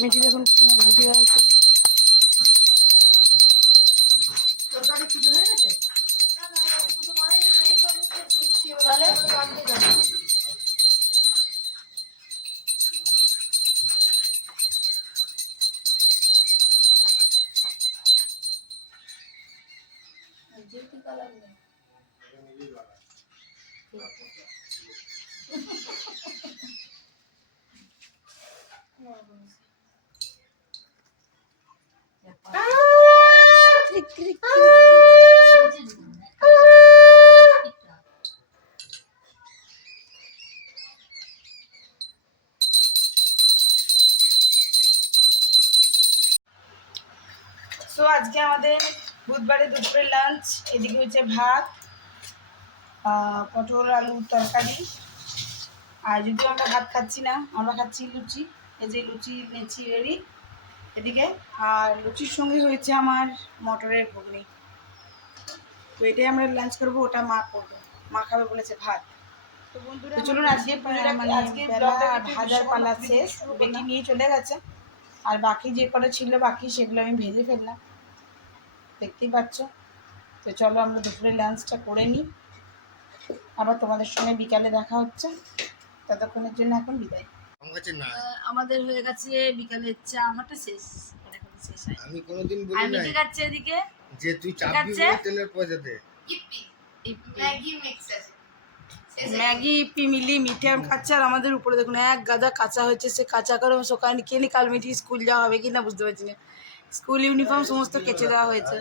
মিঠি দেখুন মিঠি হয়েছে। সো আজকে আমাদের বুধবারে দুপুরের লাঞ্চ। এদিকে হচ্ছে ভাত, পটল আলুর তরকারি। আর যদিও আমরা ভাত খাচ্ছি না, আমরা খাচ্ছি লুচি। এই যে লুচি নেছি এরই এদিকে। আর লুচির সঙ্গে হয়েছে আমার মটরের ঘুগনি। তো এটাই আমরা লাঞ্চ করবো, ওটা মা করবো। মা খাবে বলেছে ভাত। তো বন্ধুরা চলুন আজকে আজকে ভাজার পালা শেষ, বেটি নিয়ে চলে গেছে। আর বাকি যে কটা ছিল বাকি সেগুলো আমি ভেজে ফেললাম, দেখতেই পাচ্ছ। তো চলো আমরা দুপুরে লাঞ্চটা করে নিই, আবার তোমাদের সঙ্গে বিকালে দেখা হচ্ছে। ততক্ষণের জন্য এখন বিদায়। আমাদের হয়ে গেছে বিকালের চা। আমারটা শেষ, শেষ হয়। আমি কোনোদিন বলি না খাচ্ছে এদিকে যে তুই চাবি বলে তেলের পয়সা দে। ম্যাগি মিক্স আছে, ম্যাগি ইপি মিলি মিঠে খাচ্ছে। আর আমাদের উপরে দেখুন এক গাদা কাঁচা হয়েছে। সে কাঁচা করে সকালে কেলি কাল মিঠি স্কুল যাওয়া হবে কিনা বুঝতে পারছি না। স্কুল ইউনিফর্ম সমস্ত কেচে দেওয়া হয়েছে।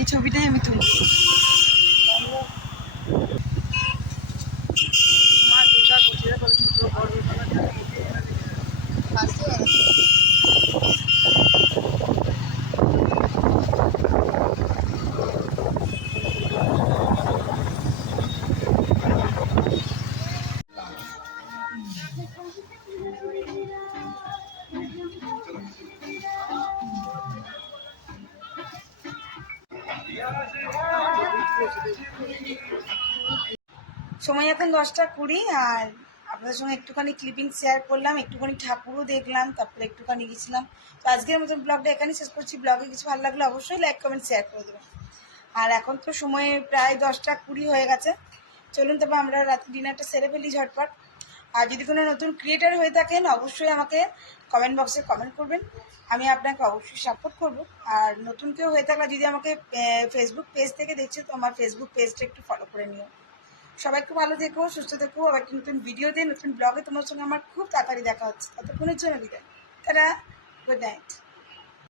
এই ছবিটাই আমি তুলছি। মা দুর্গা গঠিয়া করেছেন পুরো বড় সময় এখন 10টা 20। আর আপনাদের সঙ্গে একটুখানি ক্লিপিং শেয়ার করলাম, একটুখানি ঠাকুরও দেখলাম, তারপরে একটুখানি গেছিলাম। তো আজকের মতন ব্লগটা এখানেই শেষ করছি। ব্লগে কিছু ভালো লাগলে অবশ্যই লাইক কমেন্ট শেয়ার করে দেবেন। আর এখন তো সময় প্রায় 10টা 20 হয়ে গেছে। চলুন তবে আমরা রাতে ডিনারটা সেরে ফেলি ঝটপট। আর যদি কোনো নতুন ক্রিয়েটার হয়ে থাকেন অবশ্যই আমাকে কমেন্ট বক্সে কমেন্ট করবেন, আমি আপনাকে অবশ্যই সাপোর্ট করব। আর নতুন কেউ হয়ে থাকলে যদি আমাকে ফেসবুক পেজ থেকে দেখছে তো আমার ফেসবুক পেজটা একটু ফলো করে নিও। সবাই খুব ভালো থেকো, সুস্থ থেকো। আবার একটা নতুন ভিডিও দিয়ে নতুন ব্লগে তোমার সঙ্গে আমার খুব তাড়াতাড়ি দেখা হচ্ছে। ততক্ষণের জন্য বিদায়। তারা গুড নাইট।